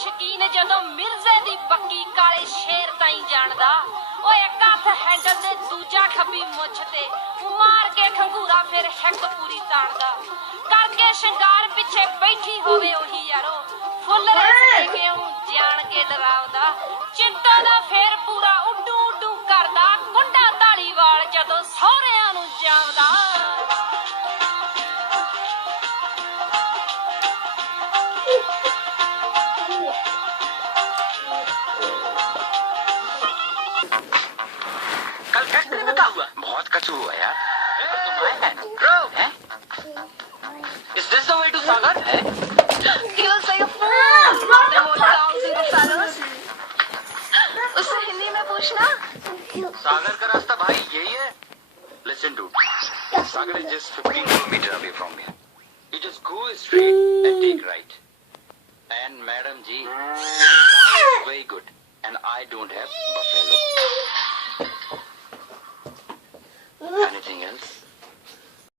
ਸ਼ਕੀਨ ਜਦੋਂ ਮਿਰਜ਼ੇ ਦੀ ਬੱਕੀ ਕਾਲੇ ਸ਼ੇਰ ਤਾਈਂ ਜਾਣਦਾ। ਓਏ ਇੱਕ ਹੱਥ ਹੈਂਡਲ ਤੇ ਦੂਜਾ ਖੱਬੀ ਮੁੱਛ ਤੇ ਮਾਰ ਕੇ ਖੰਗੂਰਾ ਫਿਰ ਹਿੱਕ ਪੂਰੀ ਤਾਣਦਾ। ਕਰਕੇ ਸ਼ਿੰਗਾਰ ਪਿੱਛੇ ਬੈਠੀ ਹੋਵੇ ਉਹੀ ਯਾਰੋ ਫੁੱਲ ਰਸ ਦੇ ਕੇ ਉਹਨੂੰ ਜਾਣ ਕੇ ਡਰਾਵਦਾ। ਚਿੰਟਾ ਦਾ ਫੇਰ ਪੂਰਾ ਉੱਡੂ ਉੱਡੂ ਕਰਦਾ ਕੁੰਡਾ ਧਾਲੀਵਾਲ ਜਦੋਂ ਸਹੁਰਿਆਂ ਨੂੰ ਜਾਵਦਾ। कल फैक्ट्री में क्या हुआ? बहुत कचू हुआ यार। Is this the way to Sagar? He was like a fool. They were bouncing the fellows. उससे हिंदी में पूछना। सागर का रास्ता भाई यही है. Listen dude, Sagar is just 15 kilometers away from here. You just go straight and take right. And madam ji, sounds very good. And I don't have buffalo. Anything else?